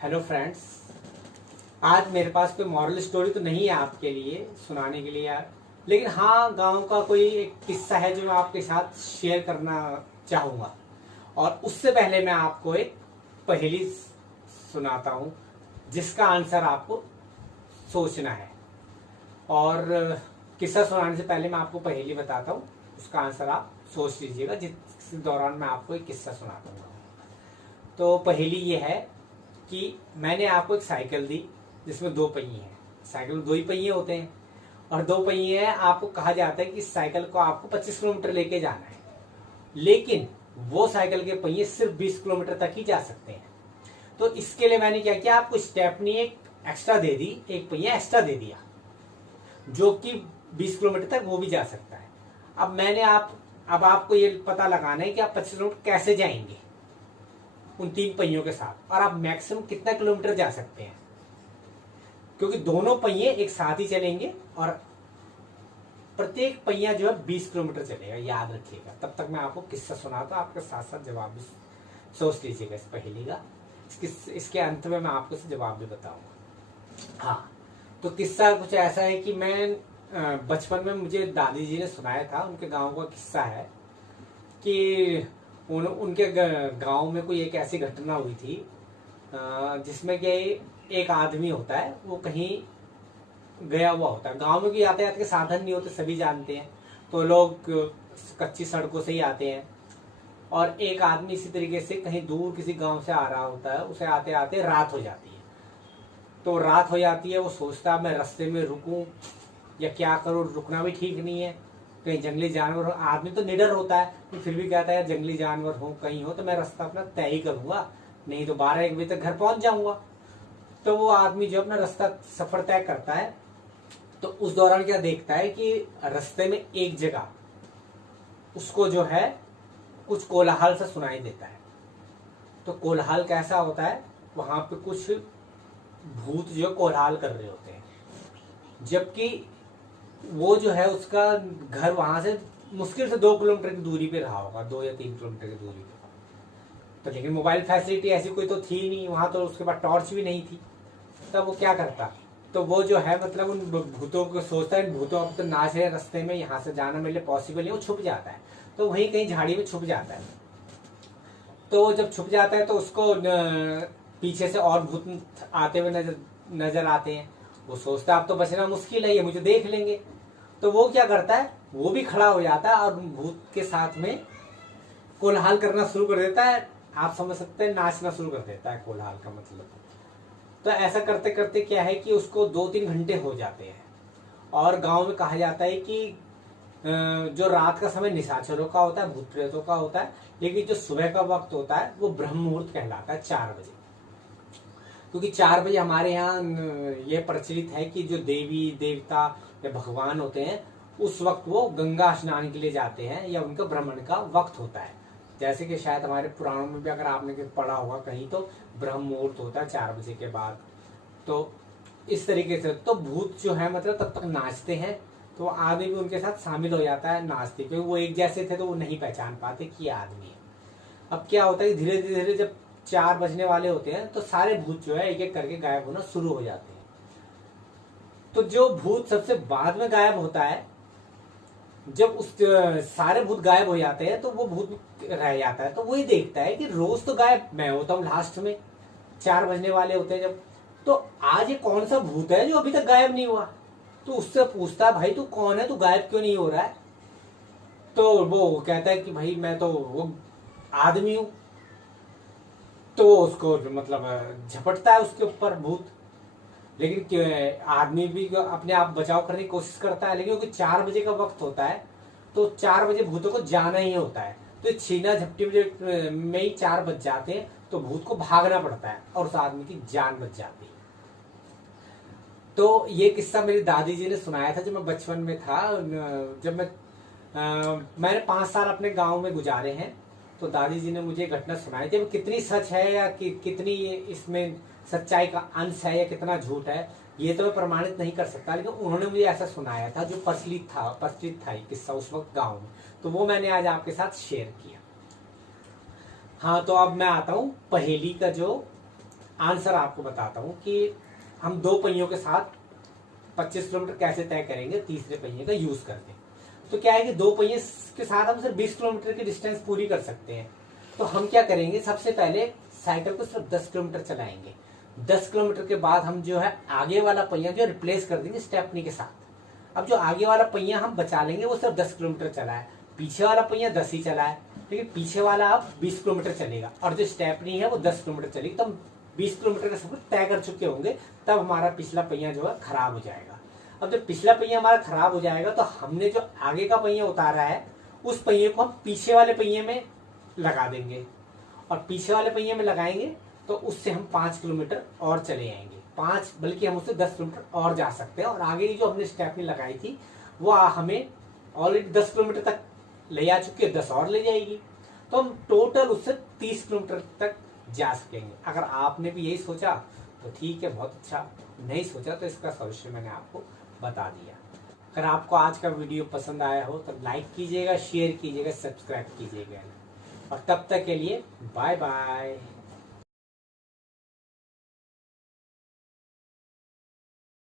Hello friends. आज मेरे पास कोई मॉरल स्टोरी तो नहीं है आपके लिए सुनाने के लिए यार, लेकिन हाँ गांव का कोई एक किस्सा है जो मैं आपके साथ शेयर करना चाहूँगा। और उससे पहले मैं आपको एक पहेली सुनाता हूँ जिसका आंसर आपको सोचना है। और किस्सा सुनाने से पहले मैं आपको पहेली बताता हूँ, उसका आंसर आप सोच लीजिएगा जिस दौरान मैं आपको एक किस्सा सुनाता हूँ। तो पहेली ये है कि मैंने आपको एक साइकिल दी जिसमें दो पहिए हैं। साइकिल में दो ही पहिए होते हैं और दो पहिए हैं। आपको कहा जाता है कि साइकिल को आपको 25 किलोमीटर लेके जाना है, लेकिन वो साइकिल के पहिए सिर्फ 20 किलोमीटर तक ही जा सकते हैं। तो इसके लिए मैंने क्या किया, आपको स्टेपनी एक एक्स्ट्रा दे दी, एक पहिया एक्स्ट्रा दे दिया जो कि 20 किलोमीटर तक वो भी जा सकता है। अब आपको ये पता लगाना है कि आप 25 किलोमीटर कैसे जाएंगे उन तीन पहियों के साथ, और आप मैक्सिमम कितना किलोमीटर जा सकते हैं, क्योंकि दोनों पहिए एक साथ ही चलेंगे और प्रत्येक पहिया जो है 20 किलोमीटर चलेगा। याद रखिएगा। तब तक मैं आपको किस्सा सुनाता हूं, आपके साथ साथ जवाब भी सोच लीजिएगा इस पहेली का। इसके अंत में मैं आपको जवाब भी बताऊंगा। हाँ, तो किस्सा कुछ ऐसा है कि मैं बचपन में मुझे दादी जी ने सुनाया था। उनके गांव का किस्सा है कि उनके गांव में कोई एक ऐसी घटना हुई थी जिसमें कि एक आदमी होता है, वो कहीं गया हुआ होता है। गांव में भी यातायात के साधन नहीं होते, सभी जानते हैं, तो लोग कच्ची सड़कों से ही आते हैं। और एक आदमी इसी तरीके से कहीं दूर किसी गांव से आ रहा होता है, उसे आते आते रात हो जाती है। तो रात हो जाती है, वो सोचता है मैं रास्ते में रुकूं या क्या करूं, रुकना भी ठीक नहीं है, कहीं जंगली जानवर हो। आदमी तो निडर होता है, तो फिर भी कहता है जंगली जानवर हो कहीं हो तो मैं रास्ता अपना तय ही करूंगा, नहीं तो 12-1 बजे तक घर पहुंच जाऊंगा। तो वो आदमी जो अपना रास्ता सफर तय करता है, तो उस दौरान क्या देखता है कि रास्ते में एक जगह उसको जो है कुछ कोलाहल सा सुनाई देता है। तो कोलाहल कैसा होता है, वहां पे कुछ भूत जो कोलाहल कर रहे होते हैं, जबकि वो जो है उसका घर वहां से मुश्किल से 2 किलोमीटर की दूरी पे रहा होगा, 2 या 3 किलोमीटर की दूरी पे। तो लेकिन मोबाइल फैसिलिटी ऐसी कोई तो थी नहीं वहां, तो उसके बाद टॉर्च भी नहीं थी। तब वो क्या करता, तो वो जो है मतलब उन भूतों को सोचता है, भूतों अब तो नाच रहे रास्ते में, यहाँ से जाना मेरे लिए पॉसिबल है। वो छुप जाता है, तो वहीं कहीं झाड़ी में छुप जाता है। तो जब छुप जाता है तो उसको पीछे से और भूत आते हुए नजर आते हैं। वो सोचता है अब तो बचना मुश्किल है, ये मुझे देख लेंगे। तो वो क्या करता है, वो भी खड़ा हो जाता है और भूत के साथ में कोलाहल करना शुरू कर देता है। आप समझ सकते हैं, नाचना शुरू कर देता है, कोलाहल का मतलब। तो ऐसा करते करते क्या है कि उसको 2-3 घंटे हो जाते हैं। और गांव में कहा जाता है कि जो रात का समय निशाचरों का होता है, भूत प्रेतों का होता है, लेकिन जो सुबह का वक्त होता है वो ब्रह्म मुहूर्त कहलाता है, 4 बजे। क्योंकि 4 बजे हमारे यहाँ ये प्रचलित है कि जो देवी देवता या भगवान होते हैं उस वक्त वो गंगा स्नान के लिए जाते हैं, या उनका भ्रमण का वक्त होता है। जैसे कि शायद हमारे पुराणों में भी अगर आपने पढ़ा होगा कहीं, तो ब्रह्म मुहूर्त होता है 4 बजे के बाद। तो इस तरीके से तो भूत जो है मतलब तब तक नाचते हैं, तो आदमी भी उनके साथ शामिल हो जाता है नाचते, क्योंकि वो एक जैसे थे तो वो नहीं पहचान पाते कि ये आदमी है। अब क्या होता है, धीरे धीरे जब 4 बजने वाले होते हैं तो सारे भूत जो है एक एक करके गायब होना शुरू हो जाते हैं। तो जो भूत सबसे बाद में गायब होता है, जब उस सारे भूत गायब हो जाते हैं तो वो भूत रह जाता है। तो वही देखता है कि रोज तो गायब मैं होता हूँ लास्ट में, 4 बजने वाले होते हैं जब, तो आज ये कौन सा भूत है जो अभी तक गायब नहीं हुआ। तो उससे पूछता है भाई तू कौन है, तू गायब क्यों नहीं हो रहा है। तो वो कहता है कि भाई मैं तो वो आदमी हूं। तो उसको मतलब झपटता है उसके ऊपर भूत, लेकिन आदमी भी अपने आप बचाव करने की कोशिश करता है, लेकिन क्योंकि 4 बजे का वक्त होता है तो 4 बजे भूतों को जाना ही होता है। तो छीना झपटी में ही 4 बज जाते हैं, तो भूत को भागना पड़ता है और उस आदमी की जान बच जाती है। तो ये किस्सा मेरी दादी जी ने सुनाया था जब मैं बचपन में था। जब मैंने 5 साल अपने गांव में गुजारे हैं, तो दादी जी ने मुझे घटना सुनाई थी। अब कितनी सच है या कितनी इसमें सच्चाई का अंश है या कितना झूठ है, ये तो मैं प्रमाणित नहीं कर सकता, लेकिन उन्होंने मुझे ऐसा सुनाया था जो प्रचलित था ये किस्सा उस वक्त गांव में, तो वो मैंने आज आपके साथ शेयर किया। हाँ, तो अब मैं आता हूँ पहेली का जो आंसर आपको बताता हूँ कि हम 2 पहियों के साथ 25 किलोमीटर कैसे तय करेंगे तीसरे पहिए का यूज करके। तो क्या है कि 2 पहिए के साथ हम सिर्फ 20 किलोमीटर की डिस्टेंस पूरी कर सकते हैं। तो हम क्या करेंगे, सबसे पहले साइकिल को सिर्फ 10 किलोमीटर चलाएंगे। 10 किलोमीटर के बाद हम जो है आगे वाला पहिया जो रिप्लेस कर देंगे स्टेपनी के साथ। अब जो आगे वाला पहिया हम बचा लेंगे वो सिर्फ 10 किलोमीटर चला है, पीछे वाला पहिया 10 ही चला है, लेकिन पीछे वाला अब 20 किलोमीटर चलेगा और जो स्टेपनी है वो 10 किलोमीटर चलेगी। तो हम 20 किलोमीटर का सफर तय कर चुके होंगे, तब हमारा पिछला पहिया जो है खराब हो जाएगा। अब जब पिछला पहिया हमारा खराब हो जाएगा तो हमने जो आगे का पहिया उतारा है उस पहिए को हम पीछे वाले पहिए में लगा देंगे, और पीछे वाले पहिए में लगाएंगे तो उससे हम 5 किलोमीटर और चले आएंगे। 5 बल्कि हम उससे 10 किलोमीटर और जा सकते हैं, और आगे की जो हमने स्टेपनी लगाई थी वो हमें ऑलरेडी 10 किलोमीटर तक ले जा चुकी है, 10 और ले जाएगी। तो हम टोटल उससे 30 किलोमीटर तक जा सकेंगे। अगर आपने भी यही सोचा तो ठीक है, बहुत अच्छा। नहीं सोचा तो इसका सॉल्यूशन मैंने आपको बता दिया। अगर आपको आज का वीडियो पसंद आया हो तो लाइक कीजिएगा, शेयर कीजिएगा, सब्सक्राइब कीजिएगा, और तब तक के लिए बाय बाय।